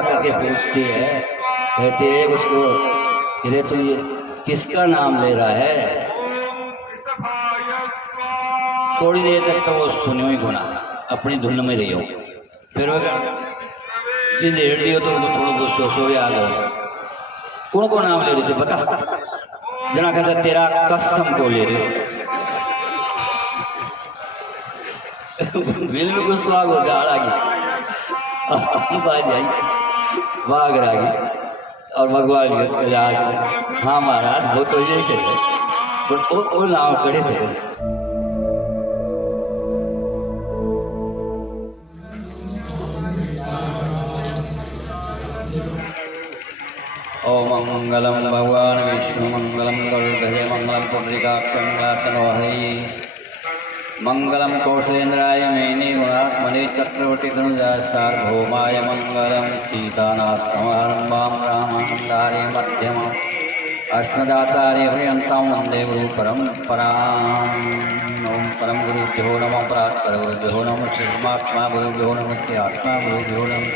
करके पूछती है, कहती है उसको, अरे तू ये किसका नाम ले रहा है? थोड़ी देर तक तो वो सुनो ही गुना, अपनी धुन में रही हो। फिर वो जी लेट दियो तो उनको थोड़ा गुस्सा सो याद हो, कौन को नाम ले रही से बता? जना कहता तेरा कसम को ले रहे बिल में गुस्सा हो गया भाग रहा और भगवान हाँ महाराज वो तो ये कहते वो नाम करे थे। ओम मंगलम भगवान विष्णु मंगलम गरुड़ध्वजे मंगलम पुंडरीकाक्षं हरि मंगलम कौशलेन्द्राय मेने गुणात्मने चक्रवर्ती धनुजाय सार्वभौमाय मंगलम सीतानाथसमारंभां रामानन्दारे मध्यमाम् अस्मदाचार्य पर्यन्तां वन्दे गुरु परम्पराम्। ओम परम गुरुभ्यो नमः परात्पर गुरुभ्यो नमः श्रीमात्मा गुरुभ्यो नमः श्री आत्मा गुरुभ्यो नमः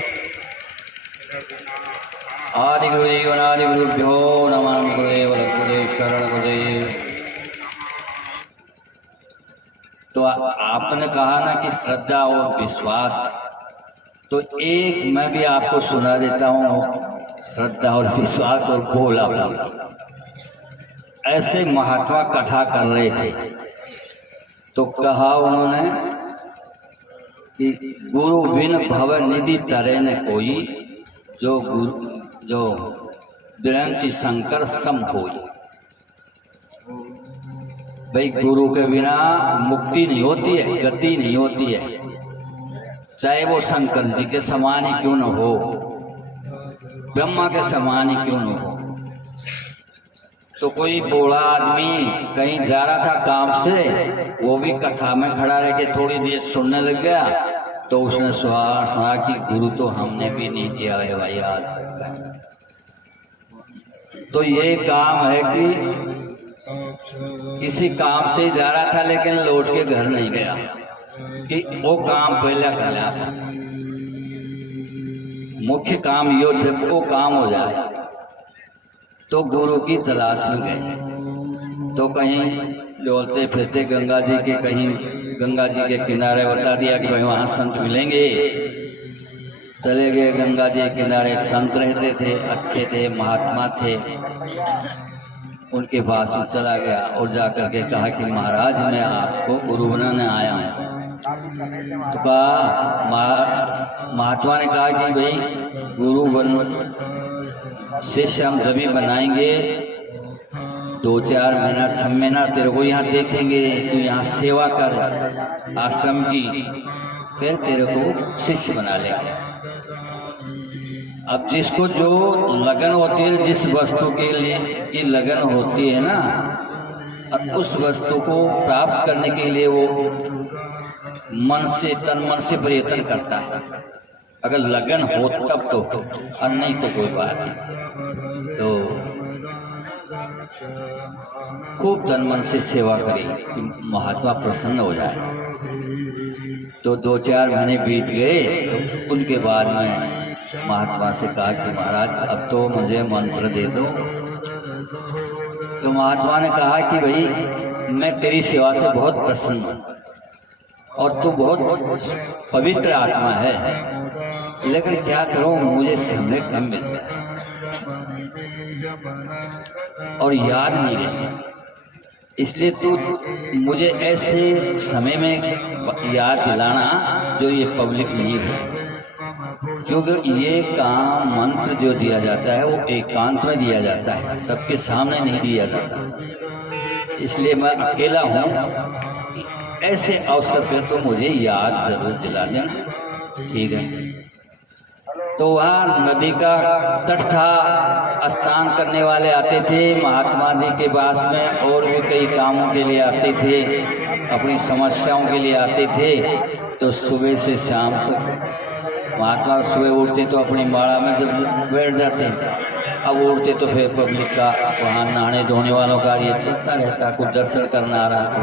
आदि गुरुदेव अनादि गुरुभ्यो नमः गुरुदेव गुरुदेव शरण गुरुदेव। तो आपने कहा ना कि श्रद्धा और विश्वास, तो एक मैं भी आपको सुना देता हूँ श्रद्धा और विश्वास और भोला। ऐसे महात्मा कथा कर रहे थे तो कहा उन्होंने कि गुरु बिन भव निधि तरे न कोई, जो गुरु जो विरंची शंकर सम होई। भाई गुरु के बिना मुक्ति नहीं होती है, गति नहीं होती है, चाहे वो शंकर जी के समान ही क्यों न हो, ब्रह्मा के समान ही क्यों न हो। तो कोई बूढ़ा आदमी कहीं जा रहा था काम से, वो भी कथा में खड़ा रह के थोड़ी देर सुनने लग गया, तो उसने सुना कि गुरु तो हमने भी नहीं दिया है भाई आज तक। तो ये काम है कि किसी काम से जा रहा था लेकिन लौट के घर नहीं गया, कि वो काम पहले कर लिया, मुख्य काम यो से वो काम हो जाए। तो गुरु की तलाश में गए, तो कहीं डोलते फिरते गंगा जी के, कहीं गंगा जी के किनारे बता दिया कि भाई वहाँ संत मिलेंगे। चले गए गंगा जी के किनारे, संत रहते थे, अच्छे थे, महात्मा थे। उनके पास में चला गया और जाकर के कहा कि महाराज मैं आपको गुरु बनाने आया हूँ। तो कहा महात्मा ने कहा कि भाई गुरु बन शिष्य हम जब बनाएंगे 2-4 महीना 6 महीना तेरे को यहाँ देखेंगे, तू यहाँ सेवा कर आश्रम की, फिर तेरे को शिष्य बना लेंगे। अब जिसको जो लगन होती है, जिस वस्तु के लिए की लगन होती है ना, और उस वस्तु को प्राप्त करने के लिए वो मन से तन मन से प्रयत्न करता है। अगर लगन हो तब तो, और नहीं तो कोई बात नहीं। तो खूब तन मन से सेवा करे कि महात्मा प्रसन्न हो जाए। तो 2-4 महीने बीत गए, तो उनके बाद में महात्मा से कहा कि महाराज अब तो मुझे मंत्र दे दो। तो महात्मा ने कहा कि भाई मैं तेरी सेवा से बहुत प्रसन्न हूँ और तू बहुत पवित्र आत्मा है, लेकिन क्या करूँ मुझे समय कम मिलता है और याद नहीं रहती, इसलिए तू मुझे ऐसे समय में याद दिलाना जो ये पब्लिक नहीं है। क्योंकि ये काम मंत्र जो दिया जाता है वो एकांत में दिया जाता है, सबके सामने नहीं दिया जाता। इसलिए मैं अकेला हूँ, ऐसे अवसर पे तो मुझे याद जरूर दिला देना, ठीक है। तो वहाँ नदी का तट था, स्नान करने वाले आते थे महात्मा जी के पास में, और भी कई कामों के लिए आते थे, अपनी समस्याओं के लिए आते थे। तो सुबह से शाम तक महात्मा सुबह उठते तो अपनी माला में जब बैठ जाते, अब उठते तो फिर पब्लिक का वहाँ नहाने धोने वालों का ये चलता रहता, कुछ दर्शन करना आ रहा था,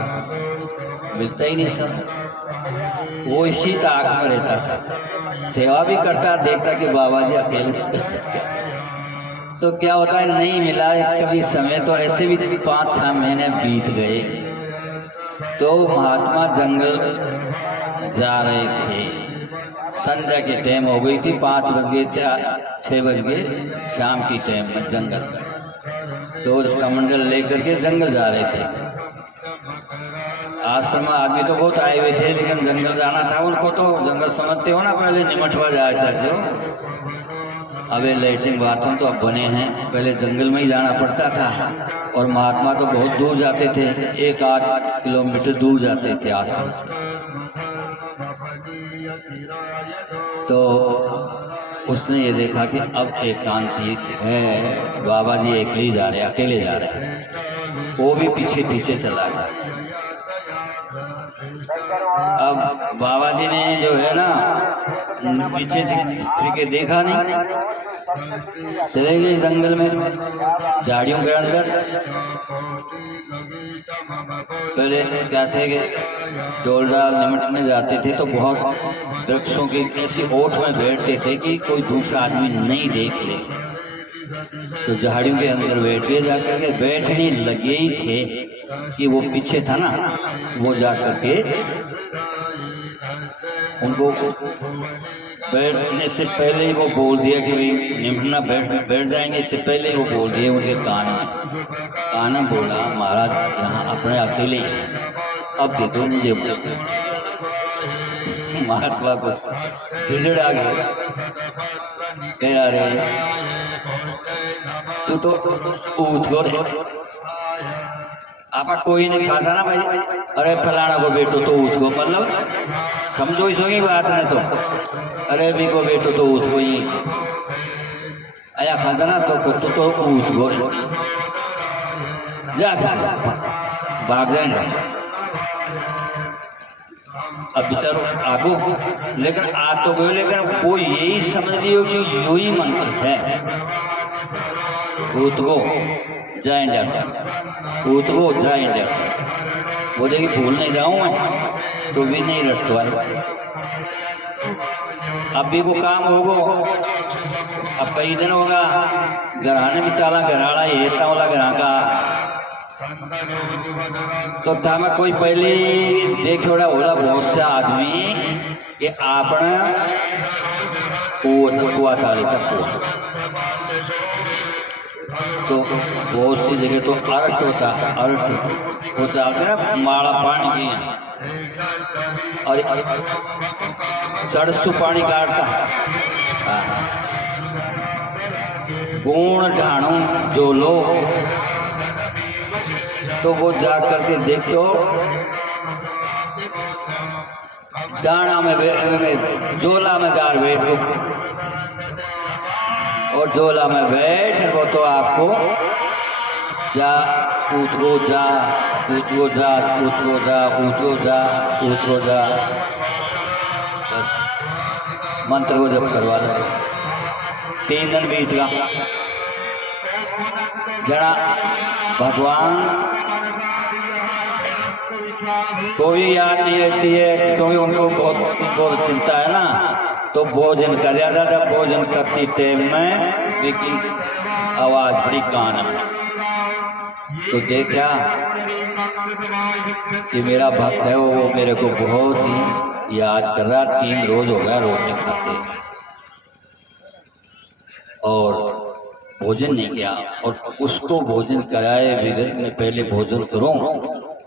मिलता ही नहीं सब, वो इसी ताक में रहता था। सेवा भी करता, देखता कि बाबा जी अकेले। तो क्या होता है, नहीं मिला कभी समय, तो ऐसे भी 5-6 महीने बीत गए। तो महात्मा जंगल जा रहे थे, संध्या के टाइम हो गई थी, 5 बज गए, 6 बज गए शाम की टाइम में जंगल। तो कमंडल लेकर के जंगल जा रहे थे। आश्रम में आदमी तो बहुत आए हुए थे, लेकिन जंगल जाना था उनको। तो जंगल समझते हो ना, पहले निमटवा जाए सकते हो। अब ये लैट्रिन बाथरूम तो अब बने हैं, पहले जंगल में ही जाना पड़ता था। और महात्मा तो बहुत दूर जाते थे, 1-8 किलोमीटर दूर जाते थे आश्रम से। तो उसने ये देखा कि अब एकांत है, बाबा जी अकेले जा रहे, अकेले जा रहे हैं। वो भी पीछे पीछे चला गया। अब बाबा जी ने जो है ना, पीछे फिर के देखा नहीं, चले गए जंगल में, झाड़ियों के अंदर। पहले क्या थे कि डोलडाल निमट में जाते थे तो बहुत वृक्षों की ऐसी ओट में बैठते थे कि कोई दूसरा आदमी नहीं देख ले। तो झाड़ियों के अंदर बैठ गए, जाकर के बैठने लगे ही थे कि वो पीछे था ना, वो जाकर के उनको बैठने से पहले ही वो बोल दिया कि भाई निमटना, बैठ जाएंगे, इससे पहले ही वो बोल दिया उनके कान में बोला, महाराज यहाँ अपने अकेले ही, अब दे दो मुझे। महात्मा को झिझड़ आ गया, कह रहे तू तो ऊँच गो, आपा कोई नहीं खाता ना भाई, अरे फलाना को बेटो तो ऊँच गो, मतलब समझो इसो की बात है। तो अरे भी को बेटो तो ऊँच गो ही आया खाता ना, तो ऊँच गो जा भाग जाएंगे। अब बेचारो आगो, लेकिन आ तो गए, लेकिन वो यही समझ लियो कि यू ही मंत्र है, उतगो जा इंडिया से, उतगो जा इंडिया से। वो देखिए भूल नहीं जाऊँ मैं, तो भी नहीं रटता है। अब भी को काम होगो, अब कई दिन होगा, घराने भी चाला घराड़ा ये वाला घरा का। तो था मैं कोई पहले देख होला बहुत से आदमी कि आपने कुआ चाले सकते, तो बहुत सी जगह तो अर्थ होता, अर्थ वो चाहते ना माड़ा पानी की, और सरसू पानी काटता गुण ढाणू जो लो। तो वो जा करके देखो, डाना में झोला में गार बैठ गो, और झोला में बैठ वो तो आपको जा उठो जा, उठो जा, उठो जा, उठो जा, उठो जा, बस मंत्र को जब करवा दो। 3 दिन बीत गया, जरा भगवान कोई याद नहीं रहती है, क्योंकि उनको बहुत चिंता है ना। तो भोजन कर जाता था, भोजन करती टाइम में देखी आवाज बड़ी कान में, तो देखा कि मेरा भक्त है वो मेरे को बहुत ही याद कर रहा। 3 रोज हो गया रोटी खाते और भोजन नहीं किया, और उसको भोजन कराए बगैर मैं पहले भोजन करूं,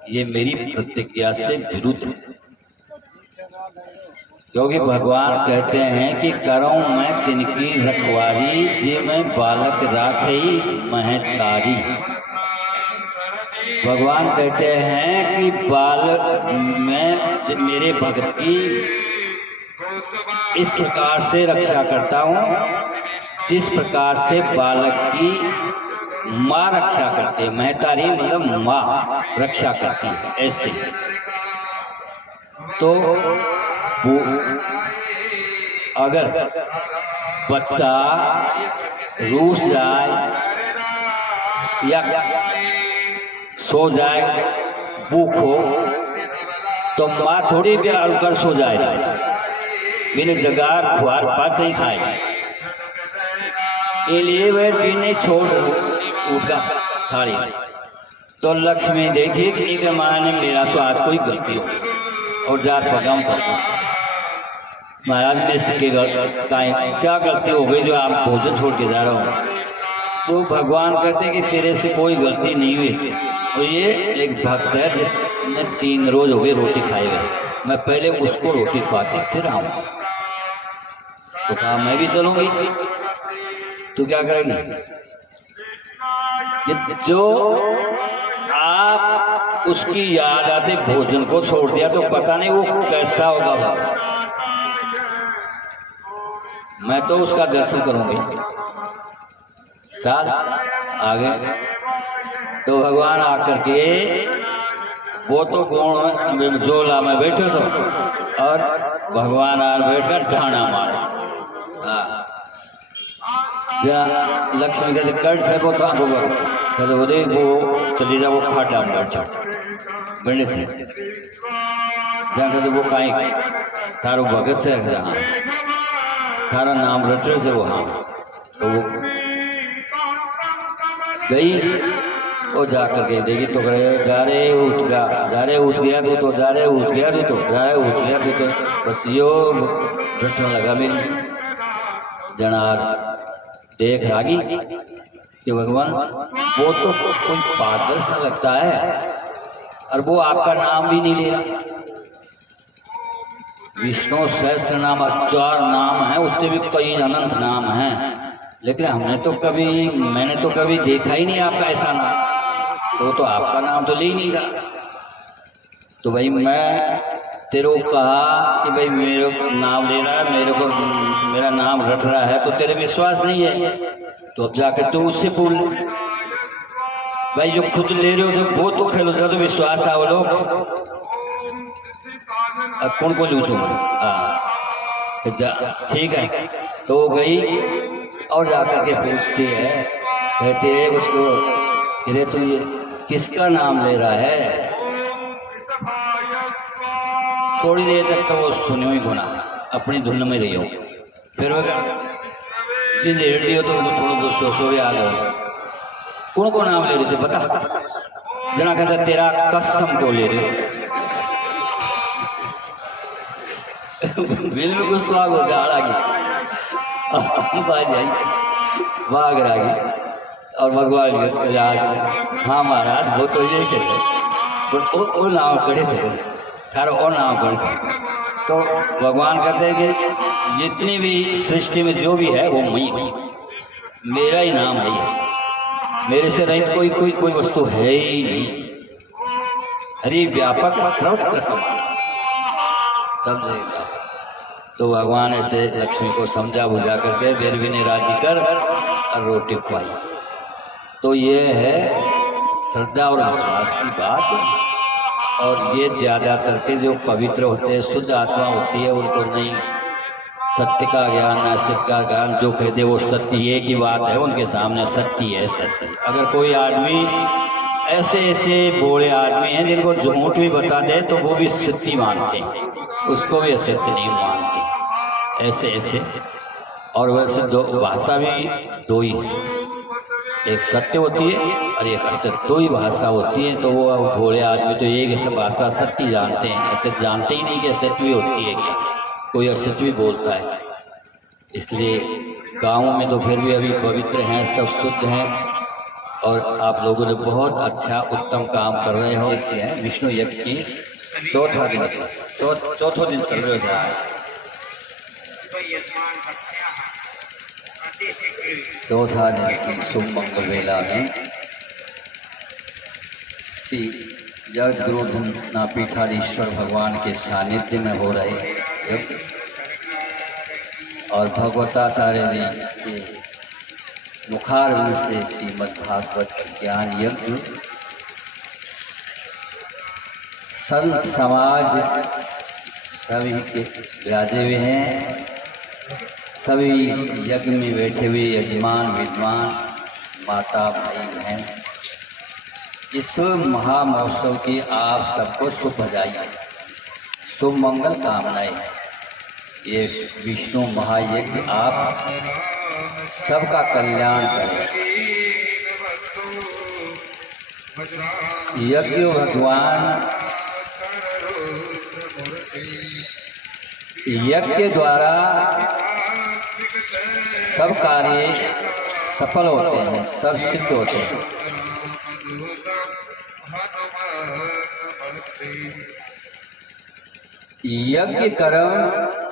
ये मेरी प्रतिज्ञा से विरुद्ध है। क्योंकि भगवान कहते हैं कि करूं मैं तिनकी रखवारी, जे मैं बालक राखे महतारी। भगवान कहते हैं कि बालक मैं मेरे भक्त की इस प्रकार से रक्षा करता हूँ जिस प्रकार से बालक की माँ रक्षा करती है। महतारी मतलब माँ रक्षा करती है, ऐसे। तो वो अगर बच्चा रूठ जाए या सो जाए, भूख हो, तो माँ थोड़ी भी अड़कर सो जाएगा, बिन जगार खुआर पास ही खाए, के लिए वह पीने छोड़ उठा थाली। तो लक्ष्मी देखी कि एक माने मेरा स्वास्थ्य कोई गलती हो और जात पकाऊं पड़ता। महाराज मेरे क्या गलती हो गई जो आप भोजन छोड़ के जा रहे हो? तो भगवान कहते कि तेरे से कोई गलती नहीं हुई, और ये एक भक्त है जिसने 3 रोज हो गए रोटी खाए हुए, मैं पहले उसको रोटी खवा के फिर आऊँ। तो कहा मैं भी चलूंगी। तू क्या करेगी? कि जो आप उसकी याद आते भोजन को छोड़ दिया तो पता नहीं वो कैसा होगा भाव। मैं तो उसका दर्शन करूंगी। चल आगे। तो भगवान आकर के वो तो गुण जोला में बैठे थे और भगवान आ बैठकर ढाना मारा। लक्ष्मी कहते कट से वो कहाँ होगा? कहते बोले वो चली जा, वो खाटा में बैठा बढ़ने से जहाँ कहते वो कहीं थारो भगत से हाँ थारा नाम रटे से वो हाँ। तो वो गई और जा करके देखी तो करे गारे उठ गया, गारे उठ गया तो गारे उठ गया तो गारे उठ गया तो बस यो रटने लगा मेरी जना देख रागी कि भगवान वो तो कोई पागल सा लगता है और वो आपका नाम भी नहीं ले रहा। विष्णु सहस्त्र नाम 4 नाम है, उससे भी कई अनंत नाम हैं, लेकिन मैंने तो कभी देखा ही नहीं आपका ऐसा नाम। तो आपका नाम तो ले ही नहीं रहा। तो भाई मैं तेरे को कहा कि भाई मेरे को नाम ले रहा है, मेरा नाम रट रहा है, तो तेरे विश्वास नहीं है तो अब जाकर तो उससे बोल भाई जो खुद ले रहे हो वो तो खेलो तो विश्वास आओ लोग कौन को लूँ ठीक है। तो गई और जाकर के पूछती है, कहते है उसको अरे तू ये किसका नाम ले रहा है? थोड़ी देर तक तो वो सुनियो ही गुना अपनी धुन में रही हो, फिर वो जी लेट रही हो तो थोड़ा गुस्सो सो आ गए। कौन को नाम ले रही से बता? जना कहता तेरा कसम को ले रहे बिल में गुस्सा हो गया भाग रहा और भगवान हाँ महाराज वो तो ये कहते वो नाम करे से थारा और नाम कर सकते। तो भगवान कहते हैं कि जितनी भी सृष्टि में जो भी है वो मैं हूँ, मेरा ही नाम है ये, मेरे से रहित कोई वस्तु है ही नहीं। हरि व्यापक सर्वत्र समान सब जगह। तो भगवान ऐसे लक्ष्मी को समझा बुझा करके फिर भी ने राजी कर और रोटी खुआई। तो ये है श्रद्धा और विश्वास की बात। और ये ज़्यादातर के जो पवित्र होते हैं, शुद्ध आत्मा होती है, उनको नहीं सत्य का ज्ञान असत्य का ज्ञान जो कहते वो सत्य ये की बात है उनके सामने सत्य है सत्य। अगर कोई आदमी ऐसे बोले आदमी हैं जिनको झूठ भी बता दे तो वो भी सत्य मानते हैं, उसको भी असत्य नहीं मानते ऐसे। और वैसे दो भाषा भी दो ही है, एक सत्य होती है और एक असत्य, दो ही भाषा होती है। तो वो भोले आदमी तो एक ऐसा भाषा सत्य जानते हैं, ऐसे जानते ही नहीं कि असत्य भी होती है क्या, कोई असत्य भी बोलता है। इसलिए गाँवों में तो फिर भी अभी पवित्र हैं, सब शुद्ध हैं और आप लोगों ने बहुत अच्छा उत्तम काम कर रहे हो। विष्णु यज्ञ की चौथा दिन चल रहा है, चौथा दिन की शुभ मंगल वेला में श्री जगद्गुरु धूमनापीठाधीश्वर भगवान के सानिध्य में हो रहे यज्ञ और भगवताचार्य जी के मुखारविंद से श्रीमद्भागवत ज्ञान यज्ञ संत समाज सभी के विराजे हुए हैं। सभी यज्ञ में बैठे हुए यजमान विद्वान माता भाई बहन, इस महामहोत्सव की आप सबको शुभ बधाई, शुभ मंगल कामनाएं। ये विष्णु महायज्ञ आप सबका कल्याण करें। यज्ञ भगवान यज्ञ के द्वारा सब कार्य सफल होते हैं, सब सिद्ध होते हैं। यज्ञ कर्म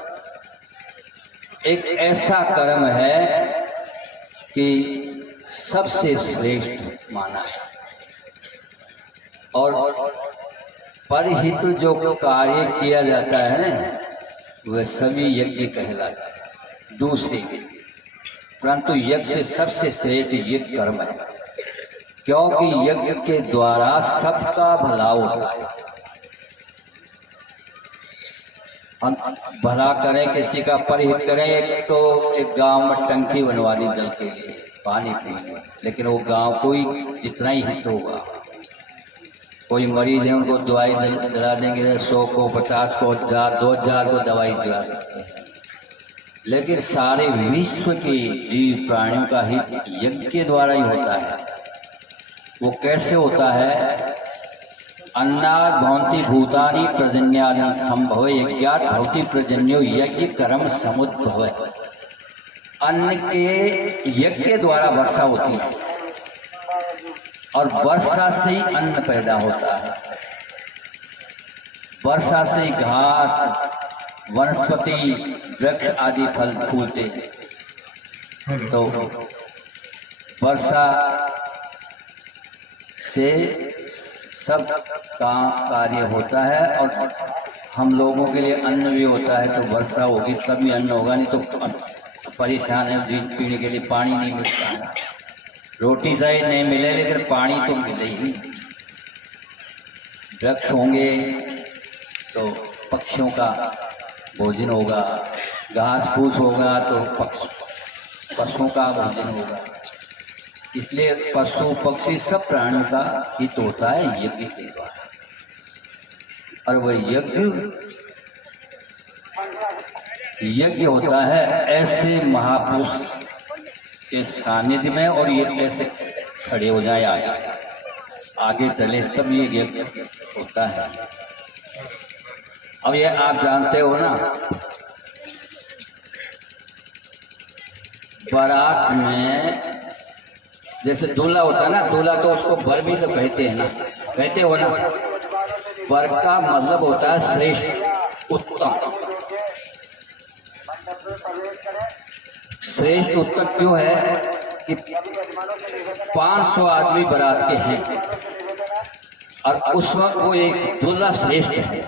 एक ऐसा कर्म है कि सबसे श्रेष्ठ माना है और परहित जो कार्य किया जाता है ना वह सभी यज्ञ कहलाता है दूसरे के लिए, परंतु यज्ञ से सबसे श्रेष्ठ यज्ञ कर्म है, क्योंकि यज्ञ के द्वारा सबका भला होता है। हम भला करें, किसी का परहित करें। एक गांव में टंकी बनवा दी जल के लिए, पानी पीने, लेकिन वो गांव कोई जितना ही हित होगा, कोई मरीज है उनको दवाई दिला देंगे, 100 को 50 को 1000 को दवाई दिला सकते हैं, लेकिन सारे विश्व के जीव प्राणियों का हित यज्ञ के द्वारा ही होता है। वो कैसे होता है? अन्नाद भवन्ति भूतानि पर्जन्यादि संभव यज्ञात् भवति पर्जन्यो यज्ञ कर्म समुद्भव। अन्न के यज्ञ के द्वारा वर्षा होती है और वर्षा से ही अन्न पैदा होता है। वर्षा से ही घास, वनस्पति, वृक्ष आदि फल फूलते हैं। तो वर्षा से सब काम कार्य होता है और हम लोगों के लिए अन्न भी होता है। तो वर्षा होगी तभी अन्न होगा, नहीं तो परेशान है, दूध पीने के लिए पानी नहीं मिलता है। रोटी शायद नहीं मिले लेकिन पानी तो मिले ही। वृक्ष होंगे तो पक्षियों का भोजन होगा, घास फूस होगा तो पशुओं का भोजन होगा। इसलिए पशु पक्षी सब प्राणियों का हित होता है यज्ञ के द्वारा। और वह यज्ञ होता है ऐसे महापुरुष के सानिध्य में, और ये ऐसे खड़े हो जाए आगे चले तब ये यज्ञ होता है। अब ये आप जानते हो ना, बारात में जैसे दूल्हा होता है ना, दूल्हा तो उसको वर भी तो कहते हैं ना, कहते हो ना। वर का मतलब होता है श्रेष्ठ, उत्तम। श्रेष्ठ उत्तम क्यों है कि 500 आदमी बारात के हैं और उसमें वो एक दूल्हा श्रेष्ठ है,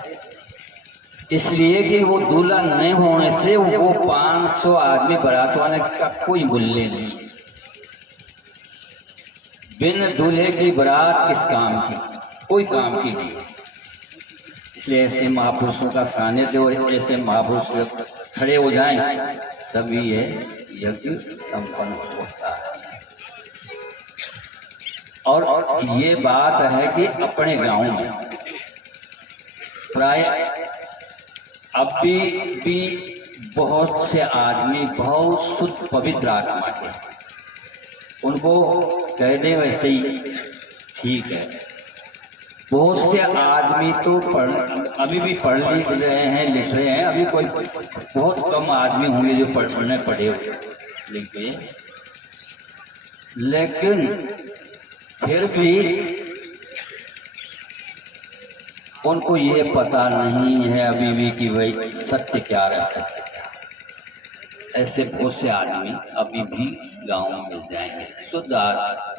इसलिए कि वो दूल्हा नहीं होने से वो 500 आदमी बारात वाले का कोई मूल्य नहीं। बिन दूल्हे की बारात किस काम की, कोई काम की नहीं। इसलिए ऐसे महापुरुषों का सानिध्य और ऐसे महापुरुष खड़े हो जाएं तभी ये यज्ञ संपन्न होता है। और ये बात है कि अपने गांव में प्राय अभी भी बहुत से आदमी बहुत शुद्ध पवित्र आत्मा के, उनको कह दे वैसे ही ठीक है। बहुत से आदमी तो अभी भी पढ़ लिख रहे हैं, लिख रहे हैं। अभी कोई बहुत कम आदमी होंगे जो पढ़े हुए लिखे, लेकिन फिर भी उनको ये पता नहीं है अभी भी कि भाई सत्य क्या है, सत्य क्या। ऐसे बहुत से आदमी अभी भी गाँव में मिल जाएंगे शुद्ध आत्मा।